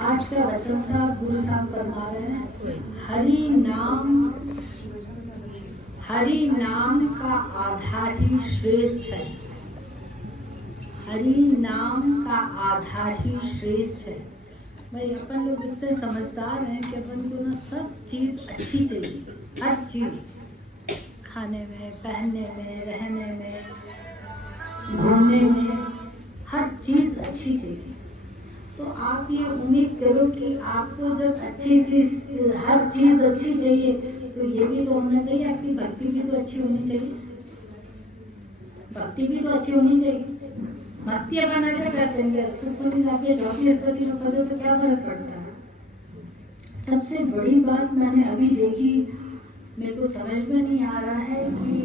आज का वचन साहब गुरु साहब फरमा रहे हैं, हरि नाम का आधार ही श्रेष्ठ है। हरि नाम का आधार ही श्रेष्ठ है। भाई अपन लोग इतने समझदार हैं कि अपन को ना सब चीज अच्छी चाहिए, हर चीज, खाने में, पहनने में, रहने में, घूमने में, हर चीज अच्छी चाहिए। तो आप ये उम्मीद करो कि आपको जब अच्छी चीज, हर चीज अच्छी चाहिए, तो ये भी तो होना चाहिए, आपकी भक्ति भी तो अच्छी होनी चाहिए। भक्ति भी तो अच्छी होनी चाहिए। भक्ति अपन ऐसा करते हैं, सुखमनी साहब के चौथी स्पति में खोजो तो क्या फर्क पड़ता है। सबसे बड़ी बात मैंने अभी देखी, मेरे को समझ में नहीं आ रहा है कि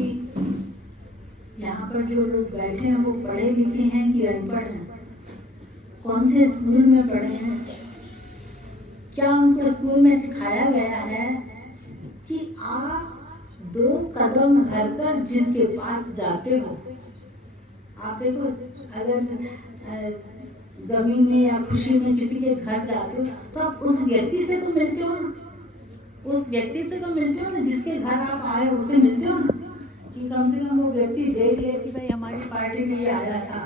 यहाँ पर जो लोग बैठे हैं वो पढ़े लिखे हैं कि अनपढ़ हैं, कौन से स्कूल में पढ़े हैं, क्या उनको स्कूल में सिखाया गया है कि आप 2 कदम घर कर जिसके पास जाते हो। आप देखो, अगर गमी में या खुशी में किसी के घर जाते हो तो आप उस व्यक्ति से तो मिलते हो ना, उस व्यक्ति से तो मिलते हो ना, जिसके घर आप आए उससे मिलते हो ना, कि कम से कम वो व्यक्ति देख ले कि भाई हमारी पार्टी में ये आया था,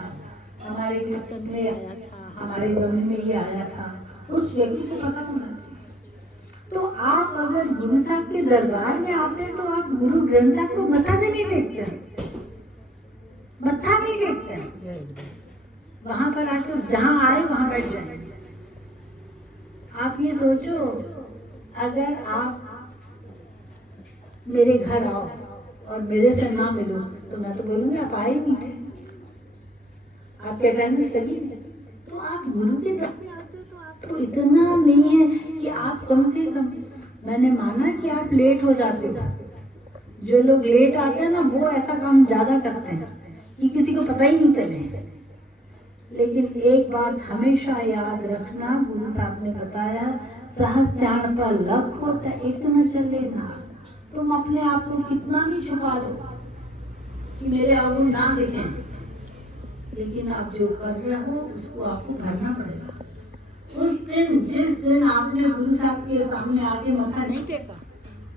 हमारे कीर्तन में आया था, हमारे गमी में ये आया था, उस व्यक्ति को पता होना चाहिए। तो आप अगर गुरु साहब के दरबार में आते हैं तो आप गुरु ग्रंथ साहब को मत्था भी नहीं टेकते, मत्था नहीं टेकते। वहां पर आकर जहां आए वहां बैठ जाएंगे। आप ये सोचो, अगर आप मेरे घर आओ और मेरे से ना मिलो तो मैं तो बोलूंगी आप आए नहीं थे, आपके घर में लगी। तो आप गुरु के दर पे आते हो तो आपको इतना नहीं है कि आप कम से कम, मैंने माना कि आप लेट हो जाते हो, जो लोग लेट आते हैं ना वो ऐसा काम ज्यादा करते हैं कि किसी को पता ही नहीं चले। लेकिन एक बात हमेशा याद रखना, गुरु साहब ने बताया, सहस्याण पर लख होता एक न चलेगा। तुम अपने आप को कितना भी छुपा दो कि मेरे आंगन ना दिखें, लेकिन आप जो कर रहे हो उसको आपको भरना पड़ेगा। उस दिन, जिस दिन आपने गुरु साहब के सामने आके मत्था नहीं टेका,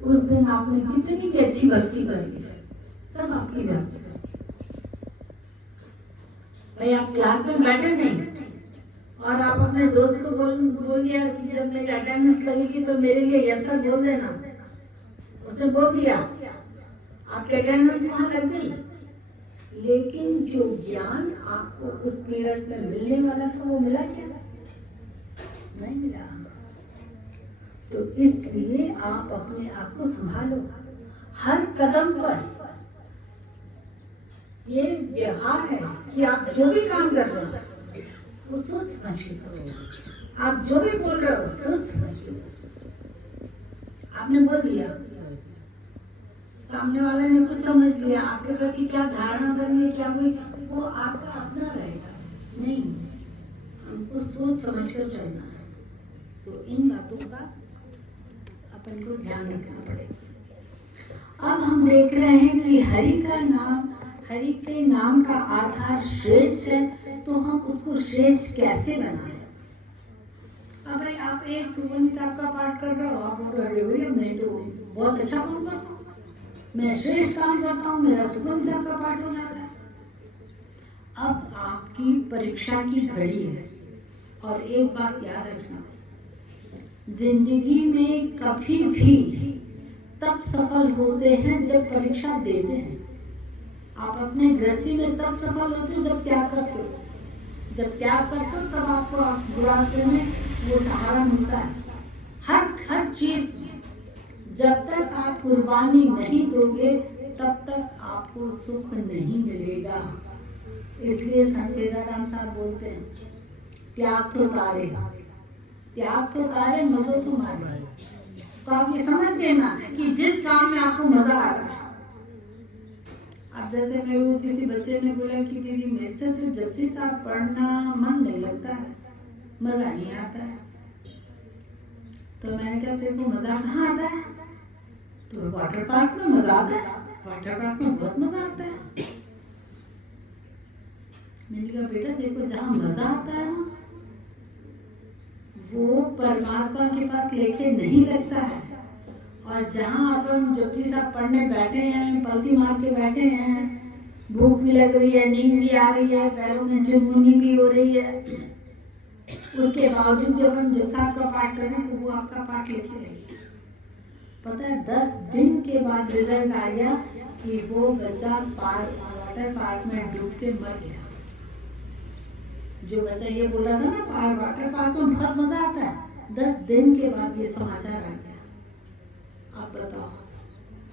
उस दिन आपने कितनी भी अच्छी भक्ति कर ली, सब आपकी व्यर्थ है। भाई आप क्लास में बैठे नहीं और आप अपने दोस्त को बोल दिया कि जब मेरी अटेंडेंस लगेगी तो मेरे लिए यस सर बोल देना, उसने बोल दिया, आपकी अटेंडेंस वहां लग गई। लेकिन जो ज्ञान आपको उस पीरियड में मिलने वाला था वो मिला क्या? नहीं मिला। तो इसलिए आप अपने आप को संभालो, हर कदम पर ये व्यवहार है कि आप जो भी काम कर रहे हो वो सोच समझ के करो, आप जो भी बोल रहे हो सोच समझ के बोलो। आपने बोल दिया, सामने वाले ने कुछ समझ लिया, आपके प्रति क्या धारणा बनी है, क्या हुई, वो आपका अपना रहेगा। नहीं, हमको सोच समझ कर चलना है। तो इन बातों का अपन को ध्यान रखना पड़ेगा। अब हम देख रहे हैं कि हरि के नाम का आधार श्रेष्ठ है, तो हम उसको श्रेष्ठ कैसे बनाएं? अब भाई आप एक सुखमनी साहब का पाठ कर रहे हो, आप बोल रहे हो भैया मैं तो बहुत अच्छा काम करता हूँ, मैं श्रेष्ठ काम करता हूँ, मेरा सुखमनी साहब का पाठ हो जाता है। अब आपकी परीक्षा की घड़ी है, और एक बात याद रखना, जिंदगी में कभी भी तब सफल होते हैं जब परीक्षा देते हैं। आप अपने गृहस्थी में तब सफल होते हो जब त्याग करते हो। जब त्याग करते हो तब आपको बुढ़ापे में वो सहारा मिलता है। हर चीज, जब तक आप कुर्बानी नहीं दोगे तब तक आपको सुख नहीं मिलेगा। इसलिए संत केदाराम साहब बोलते हैं, त्याग तो तारे मजो तो मारे। तो आप ये समझ लेना कि जिस काम में आपको मजा आ रहा है। अब जैसे मेरे को किसी बच्चे ने बोला कि दीदी मेरे से तो जपजी साहब पढ़ना मन नहीं लगता है, मजा नहीं आता है। तो मैंने कहा तेरे को मजा कहाँ आता है? तो वाटर पार्क में मजा आता है, वाटर पार्क में बहुत मजा आता है। मैंने कहा बेटा देखो, जहाँ मजा आता है ना वो परमात्मा के पास लेके नहीं लगता है। और जहाँ अपन जपजी साहब पढ़ने बैठे हैं, पलती मार के बैठे हैं, भूख भी लग रही है, नींद भी आ रही है, पैरों में चुनमुनी भी हो रही है, उसके बावजूद जब हम जप साहब का पाठ करें तो वो आपका पाठ लिखे रहेगी। पता है 10 दिन के बाद रिजल्ट आ गया कि वो बच्चा वाटर पार्क में डूब के मर गया। जो बच्चा ये बोल रहा था ना वाटर पार्क में बहुत मजा आता है, 10 दिन के बाद ये समाचार आ गया। आप बताओ,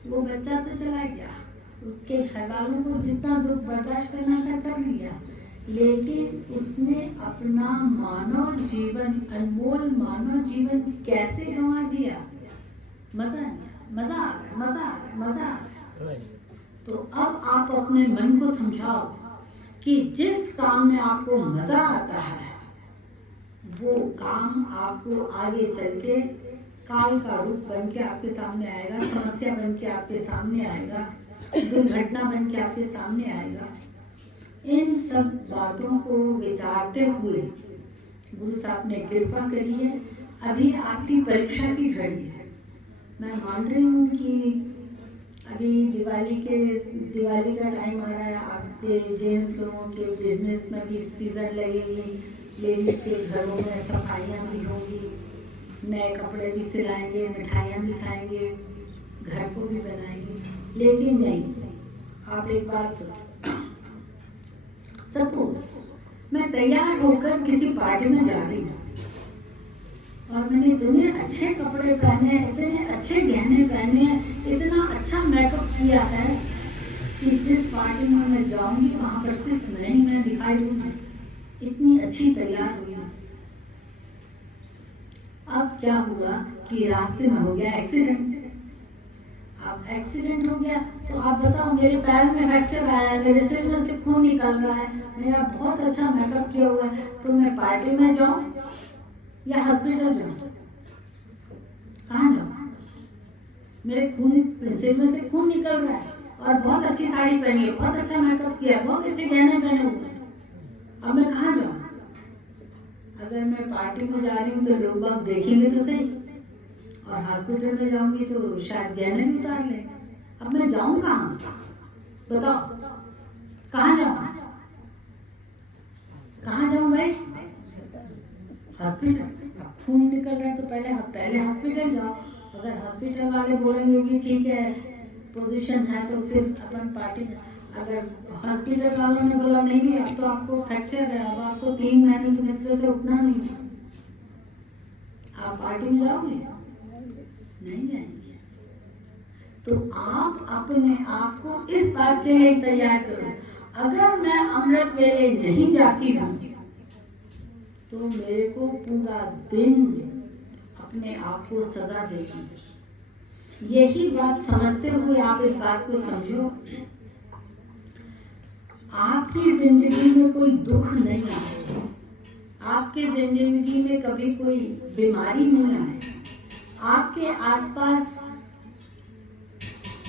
वो बच्चा तो चला गया, उसके घर वालों को जितना दुख बर्दाश्त करना था कर लिया, लेकिन उसने अपना मानव जीवन, अनमोल मानव जीवन कैसे गंवा दिया। मजा नहीं, मजा आ रहा है, मजा आ रहा है, मजा आ रहा है। तो अब आप अपने मन को समझाओ कि जिस काम में आपको मजा आता है वो काम आपको आगे चल के काल का रूप बन के आपके सामने आएगा, समस्या बन के आपके सामने आएगा, दुर्घटना बन के आपके सामने आएगा। इन सब बातों को विचारते हुए गुरु साहब ने कृपा करी है। अभी आपकी परीक्षा की घड़ी है। मैं मान रही हूँ कि अभी दिवाली का टाइम आ रहा है, आपके जेंट्स लोगों के बिजनेस में भी सीजन लगेगी, लेडीज के घरों में सफाइयाँ भी होंगी, नए कपड़े भी सिलाएंगे, मिठाइयाँ भी खाएंगे, घर को भी बनाएंगे। लेकिन नहीं, आप एक बात सोचो, सपोज मैं तैयार होकर किसी पार्टी में जा रही हूँ और मैंने इतने अच्छे कपड़े पहने, इतने अच्छे गहने पहने, इतना अच्छा मेकअप किया है कि जिस पार्टी में मैं जाऊंगी वहां पर सिर्फ मैं दिखाई दूंगी, इतनी अच्छी तैयार हुई। अब क्या हुआ कि रास्ते में हो गया एक्सीडेंट। अब एक्सीडेंट हो गया तो आप बताओ, मेरे पैर में फ्रैक्चर आया है, मेरे सिर में से खून निकल रहा है, मेरा बहुत अच्छा मेकअप किया हुआ है, तो मैं पार्टी में जाऊं या हॉस्पिटल जाऊं? कहाँ जाऊं? मेरे सिर में से खून निकल रहा है और बहुत अच्छी साड़ी पहनी है, बहुत अच्छा मेकअप किया है, बहुत अच्छे गहने पहने हुए हैं, अब मैं कहाँ जाऊं? अगर मैं पार्टी में जा रही हूँ तो लोग बाग देखेंगे तो सही, और हॉस्पिटल में जाऊंगी तो शायद गहने भी उतार ले। अब मैं जाऊं कहाँ? बताओ, कहाँ जाऊं? कहाँ जाऊं भाई? हॉस्पिटल। खून निकल रहा है तो पहले हॉस्पिटल जाओ। अगर हॉस्पिटल वाले बोलेंगे कि ठीक है पोजीशन है तो फिर अपन पार्टी में। अगर हॉस्पिटल वालों ने बोला नहीं अब तो आपको फ्रैक्चर है, अब आपको 3 महीने तो बिस्तर से उठना नहीं है, आप पार्टी में जाओगे? नहीं जाएंगे। तो आप अपने आप को इस बात के लिए तैयार करो, अगर मैं अमृत वेले नहीं जाती हूँ तो मेरे को पूरा दिन अपने आप को सजा देगी। यही बात समझते हुए आप इस बात को समझो, आपकी जिंदगी में कोई दुख नहीं आए, आपकी जिंदगी में कभी कोई बीमारी नहीं आए, आपके आसपास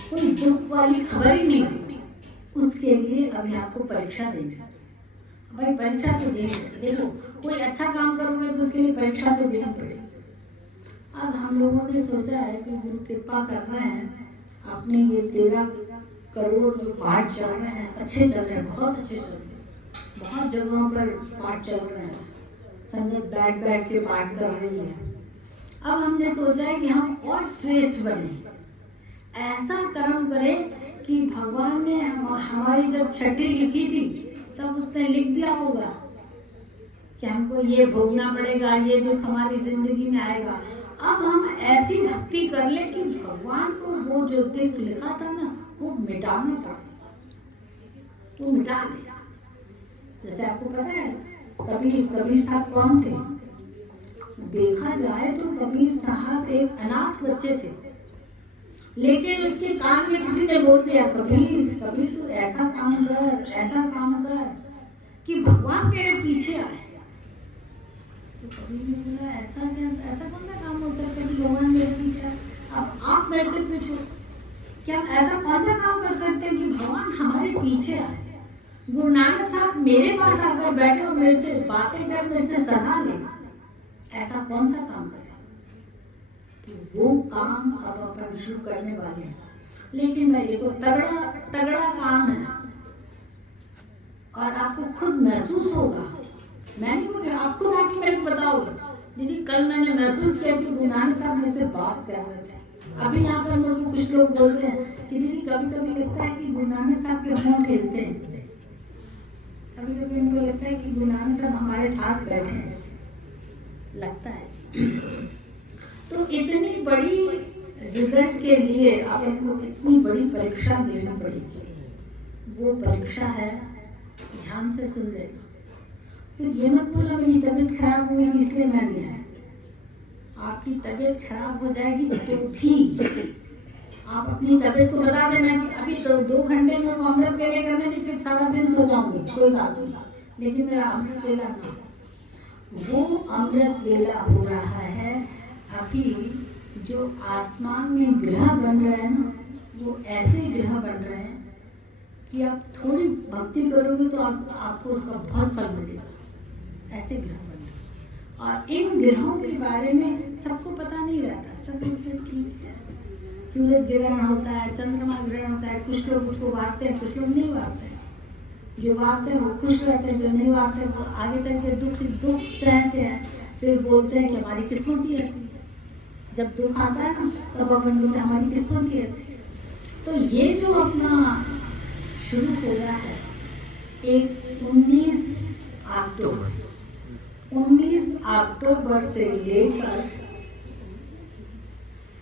कोई दुख वाली खबर ही नहीं होती, उसके लिए अभी आपको परीक्षा देनी है। भाई परीक्षा तो देखो, कोई अच्छा काम करोगे तो उसके लिए परीक्षा तो देनी पड़ेगी। अब हम लोगों ने सोचा है कि गुरु कृपा कर रहे हैं, अपने ये 13 करोड़ जो पाठ चल रहे हैं अच्छे चल रहे हैं, बहुत अच्छे चल रहे हैं, बहुत जगहों पर पाठ चल रहे हैं, संगत बैठ के पाठ कर रही है। अब हमने सोचा है कि हम और श्रेष्ठ बने, ऐसा कर्म करें कि भगवान ने हमारी जब छठी लिखी थी तब उसने लिख दिया होगा कि हमको ये भोगना पड़ेगा, ये दुख हमारी जिंदगी में आएगा। अब हम ऐसी भक्ति कर ले कि भगवान को वो जो दुख लिखा था ना वो मिटाना पड़े, वो मिटा दे। जैसे आपको पता है कबीर साहब कौन थे? देखा जाए तो कबीर साहब एक अनाथ बच्चे थे, लेकिन उसके कान में किसी ने बोल दिया कबीर तू ऐसा काम कर कि भगवान तेरे पीछे आए। तो कबीर ने बोला ऐसा कौन सा काम हो सकता है कि भगवान मेरे पीछे आए? अब आप मेरे से पूछो कि हम ऐसा कौन सा काम कर सकते हैं कि भगवान हमारे पीछे आए? गुरु नानक साहब मेरे पास आकर बैठे और मेरे से बातें कर, मेरे से सलाह ले, ऐसा कौन सा काम करें, तो वो काम अब अपन शुरू करने वाले हैं। लेकिन भाई देखो, तगड़ा तगड़ा काम है और आपको खुद महसूस होगा। मैं नहीं बोल रही, आपको आके मेरे को बताओगे दीदी, कल मैंने महसूस किया कि गुरु नानक साहब मेरे से बात कर रहे थे। अभी यहाँ पर मेरे को कुछ लोग बोलते हैं कि दीदी कभी कभी लगता है कि गुरु नानक साहब के होंठ हिलते हैं, कभी कभी उनको लगता है कि गुरु नानक साहब हमारे साथ बैठे हैं, लगता है। तो इतनी बड़ी रिजल्ट के लिए आपको इतनी बड़ी परीक्षा देनी पड़ेगी। वो परीक्षा है, ध्यान से सुन लेना। फिर ये मत बोला मेरी तबीयत खराब हुई इसलिए मैं नहीं आया। आपकी तबीयत खराब हो जाएगी तो भी आप अपनी तबीयत को बता देना कि अभी तो 2 घंटे में वो अमृत वेले करने की, फिर सारा दिन सो जाऊंगी, कोई बात नहीं, लेकिन मेरा अमृत वेला ना, वो अमृत वेला हो रहा है अभी। जो आसमान में ग्रह बन रहे हैं ना, वो ऐसे ग्रह बन रहे हैं कि आप थोड़ी भक्ति करोगे तो आपको उसका बहुत फल मिलेगा। ऐसे ग्रह बन रहे हैं और इन ग्रहों के बारे में सबको पता नहीं रहता। सब ठीक है, सूरज ग्रहण होता है, चंद्रमा ग्रहण होता है, कुछ लोग उसको वारते हैं, कुछ लोग नहीं वारते हैं। जो वारते हैं वो खुश रहते हैं, जो नहीं वारते वो आगे चल के दुख सहते हैं, फिर बोलते हैं कि हमारी किस्मत ही ऐसी। जब दुख आता है ना तब अपन बोलते हैं हमारी किस्मत ही ऐसी। तो ये जो अपना शुरू हो रहा है, एक 19 अक्टूबर से लेकर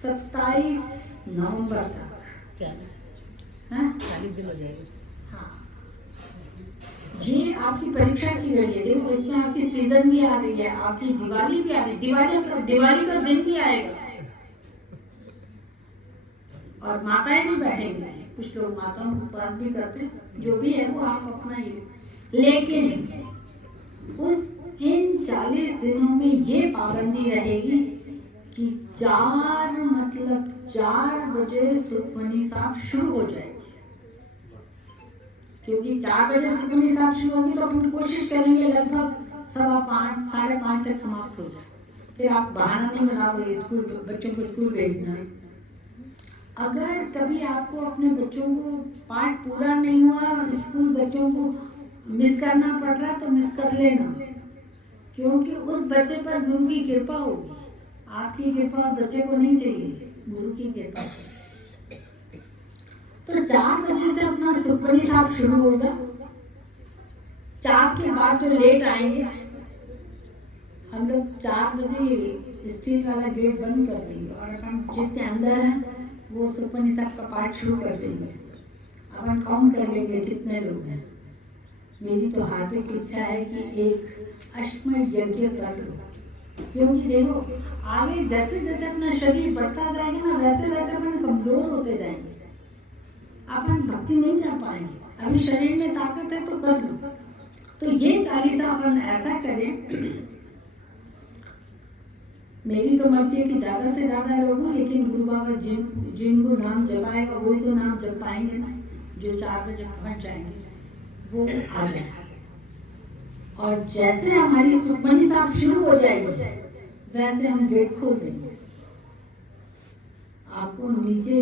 27 नवंबर तक, 40 दिन हो जाएंगे। हाँ, ये आपकी परीक्षा की घड़ी है। देखो, इसमें आपकी सीजन भी आ रही है, आपकी दिवाली भी आ रही है, दिवाली का दिन भी आएगा और माताएं भी बैठेंगी। कुछ लोग माताओं को उपवास भी करते हैं, जो भी है वो आप अपना ही। लेकिन इन 40 दिनों में ये पाबंदी रहेगी कि 4 बजे सुखमनी साहब शुरू हो जाएगी। क्योंकि 4 बजे सुखमनी साहब शुरू होगी तो अपन कोशिश करेंगे लगभग 5:15 साढ़े 5 तक समाप्त हो जाए। फिर आप बहाना नहीं बनाओगे स्कूल, बच्चों को स्कूल भेजना। अगर कभी आपको अपने बच्चों को पाठ पूरा नहीं हुआ और स्कूल बच्चों को मिस करना पड़ रहा है तो मिस कर लेना, क्योंकि उस बच्चे पर गुरु की कृपा होगी। आपकी कृपा उस बच्चे को नहीं चाहिए, गुरु की कृपा। तो 4 बजे से अपना सुखमनी साहब शुरू होगा। 4 के बाद जो लेट आएंगे, हम लोग 4 बजे स्टील वाला गेट बंद कर देंगे और अपन जितने अंदर हैं वो सुखमनी साहब का पाठ शुरू कर देंगे। अपन काउंट कर लेंगे कितने लोग हैं। मेरी तो हार्दिक इच्छा है कि एक अष्टमय यज्ञ कर लो, क्योंकि देखो आगे जैसे जैसे अपना शरीर बढ़ता जाएगा ना, वैसे वैसे अपन कमजोर होते जाएंगे, अपन भक्ति नहीं कर पाएंगे। अभी शरीर में ताकत है तो कर लो। तो ये 40 अपन ऐसा करें। मेरी तो मर्जी है कि ज्यादा से ज्यादा लोग हों, लेकिन गुरु बाबा जिनको नाम जपाएगा वही तो नाम जप पाएंगे ना। जो 4 बजे पहुंच जाएंगे वो आ जाएगा। और जैसे हमारी सुखमनी साहब शुरू हो जाएगी वैसे हम गेट खोल देंगे। आपको नीचे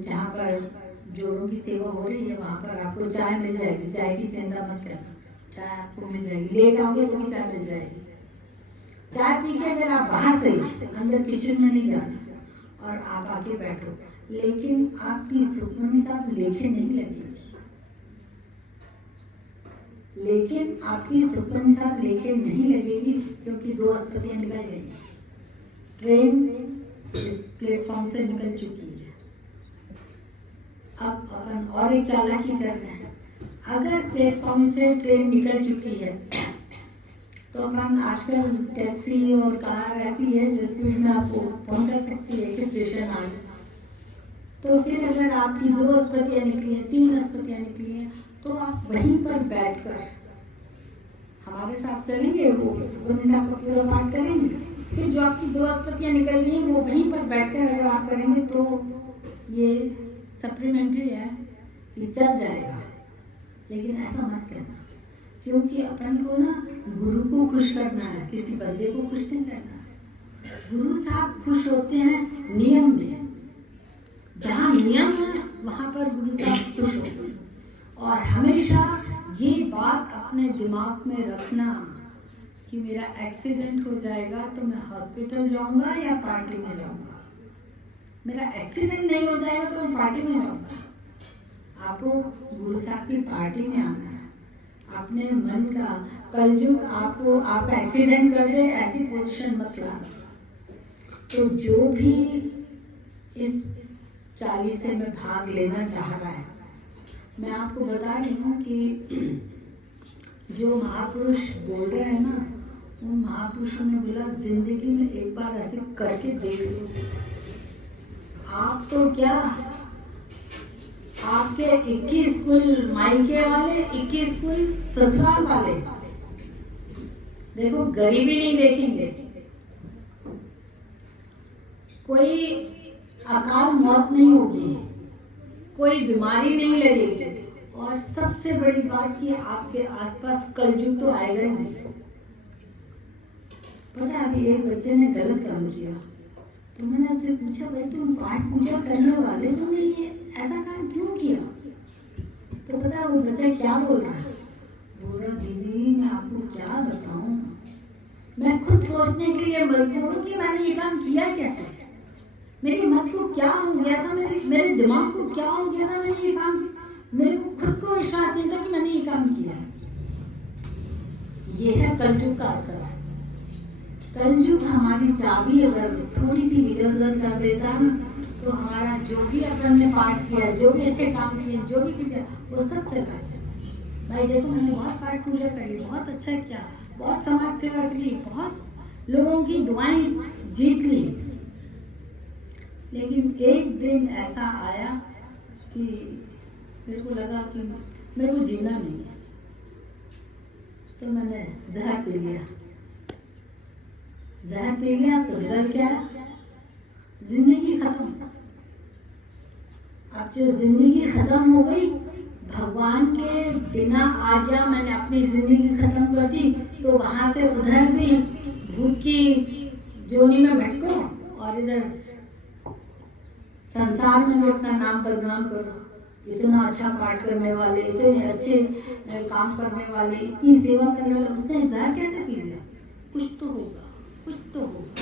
जहाँ पर जोड़ों की सेवा हो रही है वहां पर आपको चाय मिल जाएगी। चाय की चिंता मत करना, चाय आपको मिल जाएगी। लेट आओगे तो भी चाय मिल जाएगी। चाय पी के अगर आप बाहर से अंदर किचन में नहीं जाना और आप आके बैठो, लेकिन आपकी सुखमनी साहब लेखे नहीं लगेगी। लेकिन आपकी सुखमनी साहब लेखे नहीं लगेगी क्योंकि 2 अस्पतियां निकल गई। ट्रेन प्लेटफॉर्म से निकल चुकी है। अब अपन और एक चालाकी कर रहे हैं। अगर प्लेटफॉर्म से ट्रेन निकल चुकी है तो अपन आजकल टैक्सी और कार ऐसी है जो स्पीड में आपको पहुंचा सकती है कि स्टेशन आ गए। तो फिर अगर आपकी 2 अस्पतियां निकली हैं, 3 अस्पतियां निकली हैं, तो आप वहीं पर बैठकर हमारे साथ चलेंगे, वो सुखमनी साहब का पूरा पाठ करेंगे। फिर जो आपकी 2 अस्पतियां निकल रही हैं वो वहीं पर बैठकर अगर आप करेंगे तो ये सप्लीमेंट्री है, ये चल जाएगा। लेकिन ऐसा मत करना, क्योंकि अपन को ना गुरु को खुश करना है, किसी बंदे को खुश नहीं करना है। गुरु साहब खुश होते हैं नियम में, जहाँ नियम है वहाँ पर गुरु साहब खुश होते हैं। और हमेशा ये बात अपने दिमाग में रखना कि मेरा एक्सीडेंट हो जाएगा तो मैं हॉस्पिटल जाऊंगा या पार्टी में जाऊंगा। मेरा एक्सीडेंट नहीं हो जाएगा तो मैं पार्टी में जाऊंगा। आपको गुरु साहब की पार्टी में आना है। अपने मन का कलयुग आपको आपका एक्सीडेंट कर दे ऐसी पोजीशन मत लाना। तो जो भी इस 40 में भाग लेना चाह रहा है, मैं आपको बता रही हूँ कि जो महापुरुष बोल रहे हैं ना, उन महापुरुषों ने बोला जिंदगी में एक बार ऐसे करके देख लो। आप तो क्या, आपके 21 स्कूल मायके वाले, 21 स्कूल ससुराल वाले, देखो गरीबी नहीं देखेंगे, कोई अकाल मौत नहीं होगी, कोई बीमारी नहीं लगेगी, और सबसे बड़ी बात कि आपके आसपास कलयुग तो आएगा ही नहीं। पता है अभी एक बच्चे ने गलत काम किया तो मैंने उससे पूछा, भाई तुम पाठ पूजा करने वाले, तुमने ये ऐसा काम क्यों किया? तो पता है वो बच्चा क्या बोल रहा है? बोल रहा, दीदी मैं आपको क्या बताऊं, मैं खुद सोचने के लिए मजबूर हूँ कि मैंने ये काम किया कैसे। मेरी मत को क्या हो गया था, मेरे दिमाग को क्या हो गया था, मैंने ये काम, मेरे को खुद को विश्वास नहीं था कि मैंने ये काम किया है। ये है कलयुग का असर। कलयुग हमारी चाबी अगर थोड़ी सी इधर उधर कर देता है ना, तो हमारा जो भी अपन ने पाठ किया, जो भी अच्छे काम किए, जो भी किया, वो सब चला जाए। भाई देखो मैंने बहुत पाठ पूजा करी, बहुत अच्छा किया, बहुत समाज सेवा करी, बहुत लोगों की दुआएं जीत ली, लेकिन एक दिन ऐसा आया कि मेरे को लगा कि मेरे को जीना नहीं है, तो मैंने जहर पी लिया। जहर पी लिया तो रिजल्ट क्या है? जिंदगी खत्म। अब जो जिंदगी खत्म हो गई, भगवान के बिना आज्ञा मैंने अपनी जिंदगी खत्म कर दी, तो वहां से उधर भी भूत की जोनी में भटको और इधर संसार में भी अपना नाम बदनाम करो। इतना अच्छा पाठ करने वाले, इतने अच्छे काम करने वाले, इतनी सेवा करने वाले, उसने जहर कैसे पी लिया? कुछ तो होगा, कुछ तो होगा।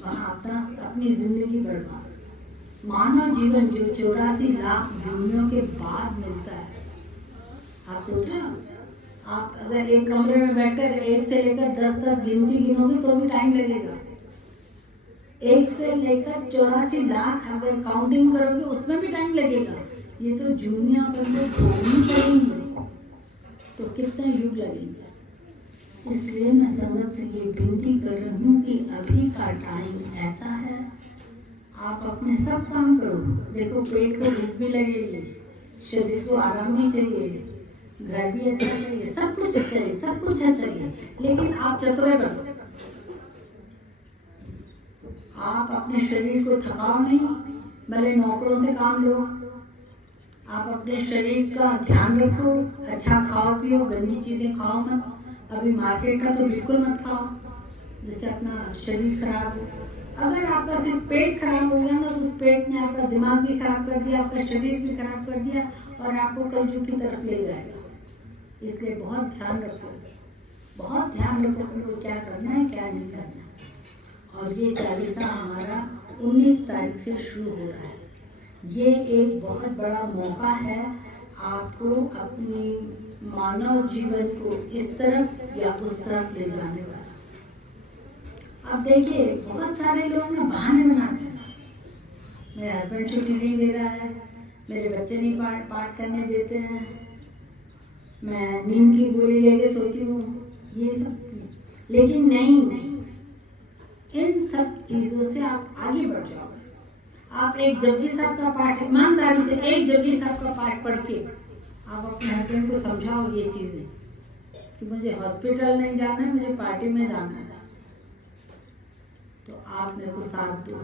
वहाँ अपनी जिंदगी बर्बाद। मानव जीवन जो 84 लाख जन्मों के बाद मिलता है, आप सोचो, आप अगर एक कमरे में बैठकर 1 से लेकर 10 तक गिनती गिनोगे तो भी टाइम लगेगा। 1 से लेकर 84 लाख अगर काउंटिंग करोगे उसमें भी टाइम लगेगा। ये तो दुनिया पर ढूंढनी पड़ेंगे तो कितने युग लगेंगे। इसलिए मैं संगत से ये विनती कर रही हूँ कि अभी का टाइम ऐसा है, आप अपने सब काम करो। देखो पेट को भूख भी लगेगी, शरीर को आराम भी चाहिए, घर भी अच्छा चाहिए, सब कुछ अच्छा चाहिए, सब कुछ अच्छा चाहिए, लेकिन आप चतुरे बनो। आप अपने शरीर को थकाओ नहीं, भले नौकरों से काम लो, आप अपने शरीर का ध्यान रखो, अच्छा खाओ पियो, गंदी चीजें खाओ मत। अभी मार्केट का तो बिल्कुल मत खाओ जिससे अपना शरीर खराब हो। अगर आपका सिर्फ पेट खराब हो गया ना, तो उस पेट ने आपका दिमाग भी खराब कर दिया, आपका शरीर भी खराब कर दिया और आपको कलयुग की तरफ ले जाएगा। इसलिए बहुत ध्यान रखो, बहुत ध्यान रखो कि क्या करना है क्या नहीं करना। और ये चालीसा हमारा 19 तारीख से शुरू हो रहा है। ये एक बहुत बड़ा मौका है आपको अपनी मानव जीवन को इस तरफ या उस तरफ ले जाने वाला। अब देखिए बहुत सारे लोग ना बहाने बनाते हैं, मेरे हस्बैंड छुट्टी नहीं दे रहा है, मेरे बच्चे नहीं पाठ करने देते हैं, मैं नींद की गोली लेके सोती हूँ, ये सब। लेकिन नहीं, इन सब चीजों से आप आगे बढ़ जाओगे। आप एक जपजी साहब का पाठ, ईमानदारी से एक जपजी साहब का पाठ पढ़ के आप अपने हस्बैंड को समझाओ ये चीजें कि मुझे हॉस्पिटल नहीं जाना है, मुझे पार्टी में जाना है, तो आप मेरे को साथ दो।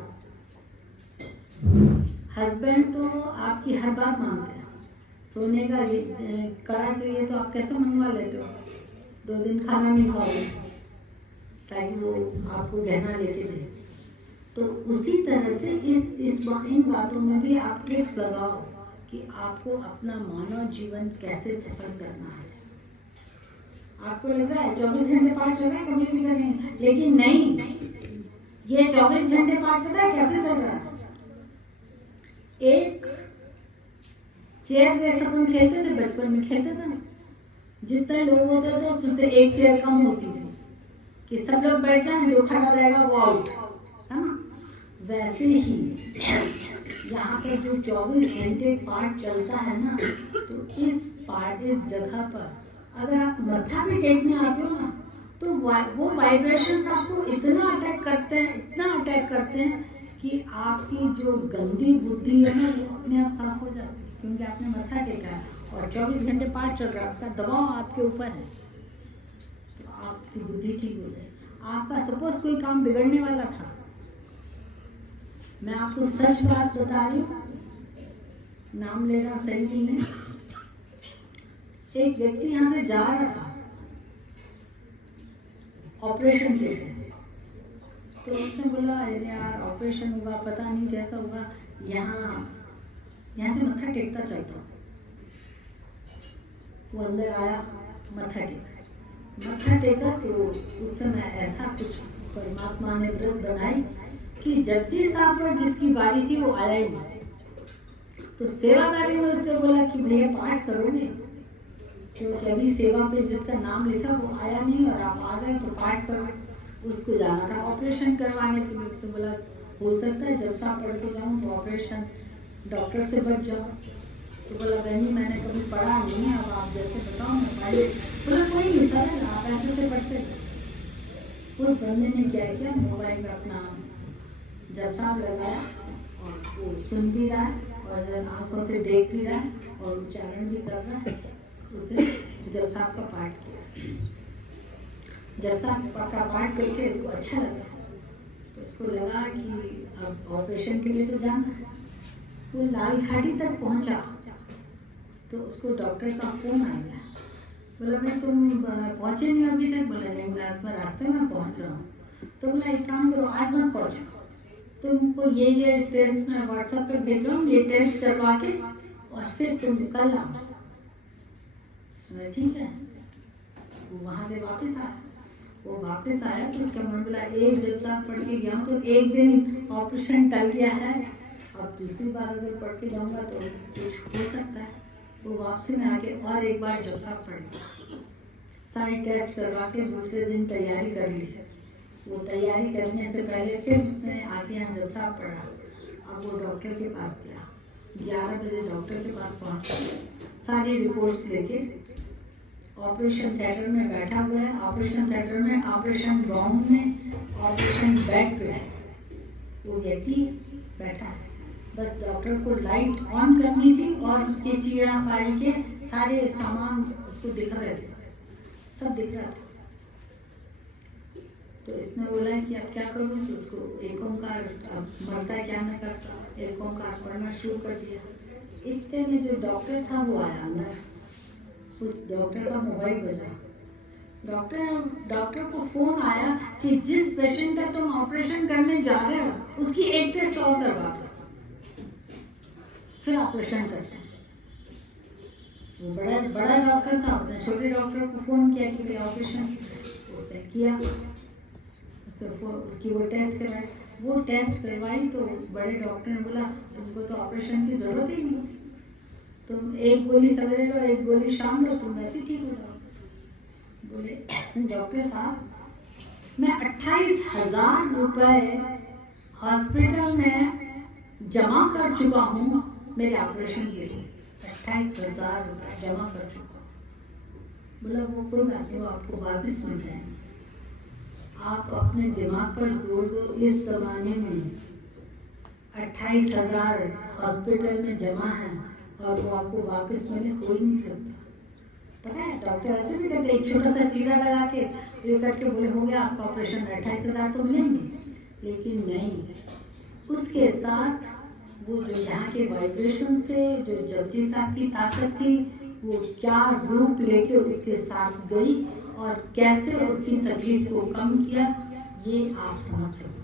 हस्बैंड तो आपकी हर बात मानते हैं। सोने का कड़ा चाहिए तो आप कैसे मंगवा लेते हो? 2 दिन खाना नहीं खाओगे, ताकि वो आपको गहना लेके दे। तो उसी तरह से इन बातों में भी आप ट्रिक्स लगाओ कि आपको अपना मानव जीवन कैसे सफल करना है। आपको लग रहा है 24 घंटे पाठ चल रहा है, कभी भी करें, लेकिन नहीं, ये 24 घंटे पाठ पता है कैसे चल रहा है? एक चेयर रेस अपन खेलते थे, बचपन में खेलते थे ना, जितने लोग होते थे उससे एक चेयर कम होती थी कि सब लोग बैठ जाएं, जो खड़ा रहेगा वो आउट, है ना? वैसे ही यहाँ पर जो 24 घंटे पाठ चलता है ना, तो इस जगह पर अगर आप मत्था भी टेकने आते हो ना, तो वो वाइब्रेशंस आपको इतना अटैक करते हैं कि आपकी जो गंदी बुद्धि है ना, वो अपने आप साफ हो जाती है, क्योंकि आपने मत्था टेका है और 24 घंटे पाठ चल रहा है, उसका दबाव आपके ऊपर है, तो आपकी बुद्धि ठीक हो जाए। आपका सपोज कोई काम बिगड़ने वाला था, मैं आपको सच बात बता रही हूँ, नाम लेना सही नहीं है। एक व्यक्ति यहाँ से जा रहा था ऑपरेशन के लिए, तो उसने बोला अरे यार ऑपरेशन होगा, पता नहीं कैसा होगा, यहाँ से मत्था टेकता चलता। वो अंदर आया, मत्था टेका तो उस समय ऐसा कुछ परमात्मा ने व्रत बनाई कि जपजी साहब पर जिसकी बारी थी वो आया ही नहीं। तो सेवादारी ने उससे बोला कि भैया पाठ करोगे, क्योंकि अभी सेवा पे जिसका नाम लिखा वो आया नहीं और आप आ गए तो पाठ करो। उसको जाना था ऑपरेशन करवाने के लिए, तो बोला हो सकता है जब साहब पढ़ के जाऊँ तो ऑपरेशन डॉक्टर से बच जाऊँ। तो बोला बहनी मैंने कभी पढ़ा नहीं है, अब आप जैसे बताओ मैं पढ़ी। बोला कोई नहीं सर, आप ऐसे से पढ़ते थे। उस बंदे ने क्या किया, मोबाइल में अपना जब साहब लगाया और वो सुन भी रहा है और आंखों से देख भी रहा है और उच्चारण भी कर रहा है। उसने जब साहब का पाठ किया, जब साहब का पाठ करके उसको अच्छा लगा, तो उसको लगा कि अब ऑपरेशन के लिए तो जाना है। वो लाल खाड़ी तक पहुंचा तो उसको डॉक्टर का फोन आ गया। बोला मैं तुम पहुंचे नहीं अभी तक? बोला नहीं, मैं रास्ते में पहुंच रहा हूँ। तो बोला एक काम करो, आज मत पहुंचो, तुमको ये टेस्ट मैं व्हाट्सएप पे भेज रहा हूँ, ये टेस्ट करवा के और फिर तुम कल आओ। ठीक है। वो वहां से वापस आया, तो उसका मन बोला एक जब साहब पढ़ के गया तो एक दिन ऑपरेशन टल गया है, अब दूसरी बार अगर पढ़ के जाऊंगा तो कुछ हो सकता है। वो वापसी में आके और एक बार जब साहब पढ़ गया, सारे टेस्ट करवा के दूसरे दिन तैयारी कर ली। वो तैयारी करने से पहले फिर उसने आके यहाँ जब साहब पढ़ा। अब वो डॉक्टर के पास गया, 11 बजे डॉक्टर के पास पहुंचा, सारी रिपोर्ट्स लेके ऑपरेशन थिएटर में बैठा हुआ है। ऑपरेशन थिएटर में, ऑपरेशन गाउन में, ऑपरेशन बेड पे वो व्यक्ति बैठा है। बस डॉक्टर को लाइट ऑन करनी थी और उसके चीरा फाड़ी के सारे सामान उसको दिख रहे थे, सब दिख रहा था। तो इसने बोला कि अब क्या करूँ, तो उसको एक ओंकार, अब मरता है क्या मैं करता, एक ओंकार पढ़ना शुरू कर दिया। इतने में जो डॉक्टर था वो आया अंदर, उस डॉक्टर का मोबाइल बजा। डॉक्टर को फोन आया कि जिस पेशेंट का तुम ऑपरेशन करने जा रहे हो उसकी एक टेस्ट और करवा दो, फिर ऑपरेशन करते हैं। वो बड़ा डॉक्टर था, उसने छोटे डॉक्टर को फोन किया कि भाई ऑपरेशन, उसने किया, उसकी वो टेस्ट करवाई। वो टेस्ट करवाई तो उस बड़े डॉक्टर ने बोला तुमको तो ऑपरेशन की जरूरत ही नहीं, तुम एक गोली सवेरे लो, एक गोली शाम लो, तुम वैसे ठीक हो जाओ। बोले डॉक्टर साहब मैं 28,000 रुपए हॉस्पिटल में जमा कर चुका हूँ मेरे ऑपरेशन के लिए, 28,000 रुपए जमा कर चुका हूँ। बोला वो कोई बात नहीं, वो आपको वापस मिल जाएंगे। आप अपने दिमाग पर जोड़ दो, इस जमाने में 28,000 हॉस्पिटल में जमा है और वो आपको वापस मिले, हो ही नहीं सकता। पता है डॉक्टर ऐसे भी कहते, एक छोटा सा चीरा लगा के ये करके बोले हो गया आपका ऑपरेशन, 28,000 तो मिलेंगे। लेकिन नहीं, उसके साथ वो जो यहाँ के वाइब्रेशंस थे, जो जपजी साहब की ताकत थी, वो क्या रूप लेके उसके साथ गई और कैसे उसकी तकलीफ को कम किया, ये आप समझ सकते।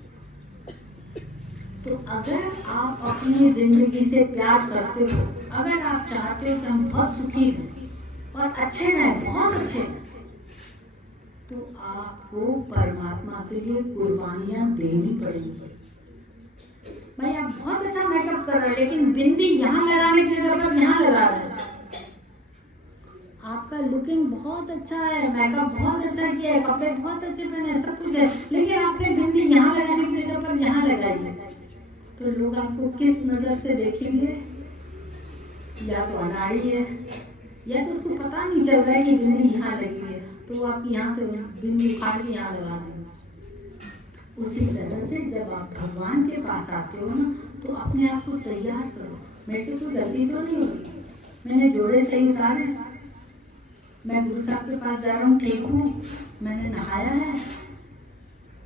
तो अगर आप अपनी जिंदगी से प्यार करते हो, अगर आप चाहते हो कि हम बहुत सुखी रहें और अच्छे रहें, बहुत अच्छे रहें, तो आपको परमात्मा के लिए कुर्बानियां देनी पड़ेंगी। भाई आप बहुत अच्छा मेकअप कर रहे हैं, लेकिन बिंदी यहाँ लगाने की जगह पर यहाँ लगा रहे हैं। आपका लुकिंग बहुत अच्छा है, मेकअप बहुत अच्छा किया है, कपड़े बहुत अच्छे पहने हैं, सब कुछ है, लेकिन आपने बिंदी यहाँ लगाने की जगह पर यहाँ लगाई है, तो लोग आपको किस नजर से देखेंगे? या तो अनाड़ी है, या तो उसको पता नहीं चल रहा है कि बिंदी यहाँ लगी है, तो आप यहाँ से बिंदी उखाड़ के यहाँ लगा देंगे। उसी तरह से जब आप भगवान के पास आते हो ना, तो अपने आप को तैयार करो। मेरे से कोई गलती तो नहीं होगी, मैंने जोड़े सही उतारे, मैं गुरु साहब के पास जा रहा हूँ, ठीक हूँ, मैंने नहाया है।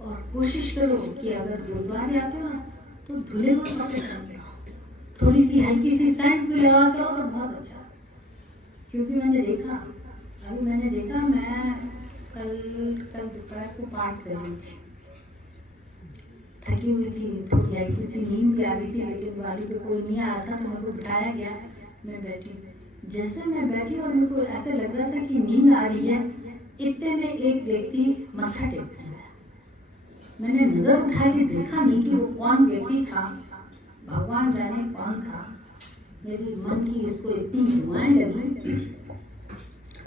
और कोशिश करो कि अगर गुरुद्वारे आते हो ना, तो धुले हुए कपड़े पहन के आओ, थोड़ी सी हल्की सी सेंट भी लगा के आओ तो बहुत अच्छा। क्योंकि मैंने देखा मैं कल दोपहर को पाठ कर रही थी, थकी हुई थी, थोड़ी हल्की सी नींद भी आ रही थी, लेकिन वाली पे कोई नहीं आया था, तो मेरे को बिठाया गया, मैं बैठी। जैसे मैं बैठी और मेरे को ऐसे लग रहा था कि नींद आ रही है, इतने में एक व्यक्ति माथा टेकने आया। मैंने नजर उठा के देखा नहीं कि वो कौन व्यक्ति था, भगवान जाने कौन था। मेरी मन की उसको इतनी दुआएं लगी।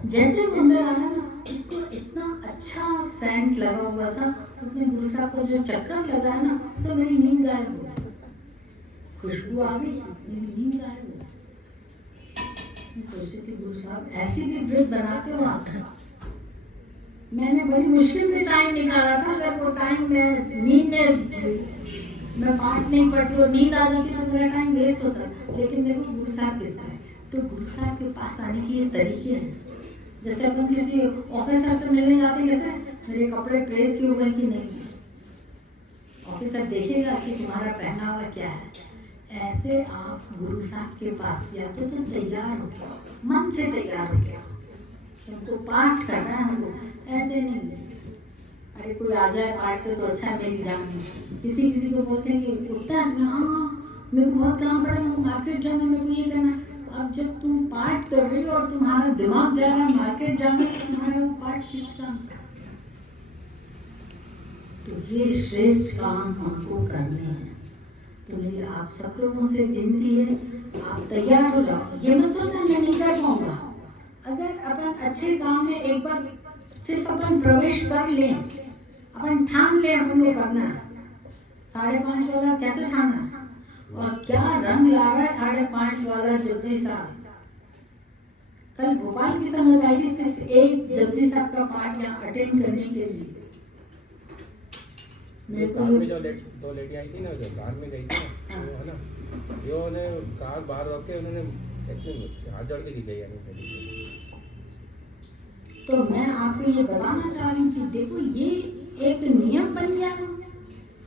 जैसे वो अंदर आया ना, उसको इतना अच्छा सेंट लगा हुआ था, उसने गुरु साहब को जो चक्कर लगाया ना, उससे मेरी नींद गायब हो गई, खुशबू आ गई, मेरी नींद गायब हो गई। मैं सोची थी गुरु साहब ऐसी भी व्रत बनाते हो आप? मैंने बड़ी मुश्किल से टाइम निकाला था, अगर वो टाइम में नींद में मैं पाठ नहीं पढ़ती और नींद आ जाती तो मेरा टाइम वेस्ट होता। लेकिन देखो गुरु साहब किस तरह, तो गुरु साहब के पास आने के ये तरीके हैं। जैसे अपन किसी ऑफिसर से मिलने जाते, कैसे मेरे कपड़े प्रेस किए हुए कि नहीं, ऑफिसर देखेगा कि तुम्हारा पहनावा क्या है। ऐसे आप गुरु साहब के पास जाते तो तैयार हो गया, मन से तैयार हो गया, तुमको पाठ करना है हमको, ऐसे नहीं अरे कोई आ जाए पाठ पे तो अच्छा है मेरी जान। किसी को बोलते हैं कि उठता है ना, हाँ मेरे को बहुत काम पड़ा, मेरे को मार्केट जाना, मेरे को ये करना। अब जब तुम पाठ कर रही हो और तुम्हारा दिमाग जा रहा है मार्केट जाने, तो तुम्हारा वो पाठ किस काम का? तो ये श्रेष्ठ काम हमको करने हैं। तो मेरी आप सब लोगों से विनती है, आप तैयार हो जाओ। ये मत सोचना मैं नहीं कर पाऊंगा। अगर अपन अच्छे काम में एक बार सिर्फ अपन प्रवेश कर लें, अपन ठान ले अपन को करना, 5.5 वाला कैसे ठाना, और क्या रंग ला रहा है 5.5 वाला जपजी साहब। कल भोपाल की संगत आई थी सिर्फ एक जपजी साहब का पाठ यहाँ अटेंड करने के लिए। मेरे को जो दो लेडी आई थी ना, जो कार में गई थी ना, वो है ना, जो उन्हें कार बाहर रोक के उन्होंने हाथ जोड़ के दी गई। तो मैं आपको ये बताना चाह रही हूँ कि देखो ये एक नियम बन गया ना,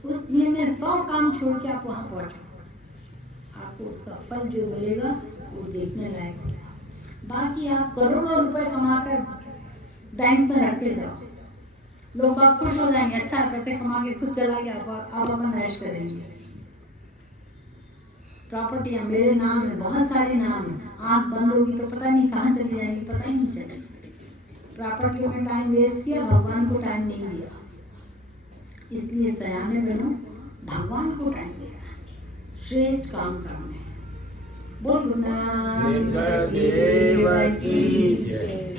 उस नियम में 100 काम छोड़ के आप वहां पहुंचो, आपको उसका फल जो मिलेगा वो देखने लायक होगा। बाकी आप करोड़ों रुपए कमाकर बैंक में रख के जाओ, लोग आप खुश हो जाएंगे, अच्छा पैसे कमा के खुद चला गया, आप अपन ऐश करेंगे। प्रॉपर्टियां मेरे नाम है, बहुत सारे नाम है, आंख बंद होगी तो पता नहीं कहाँ चली जाएंगी, पता ही नहीं चलेगा। प्रॉपर्टियों में टाइम वेस्ट किया, भगवान को टाइम नहीं दिया। इसलिए सयाने बनो, भगवान को टाइम देना, श्रेष्ठ काम करना है। बोल गुरुनानक देव की जय।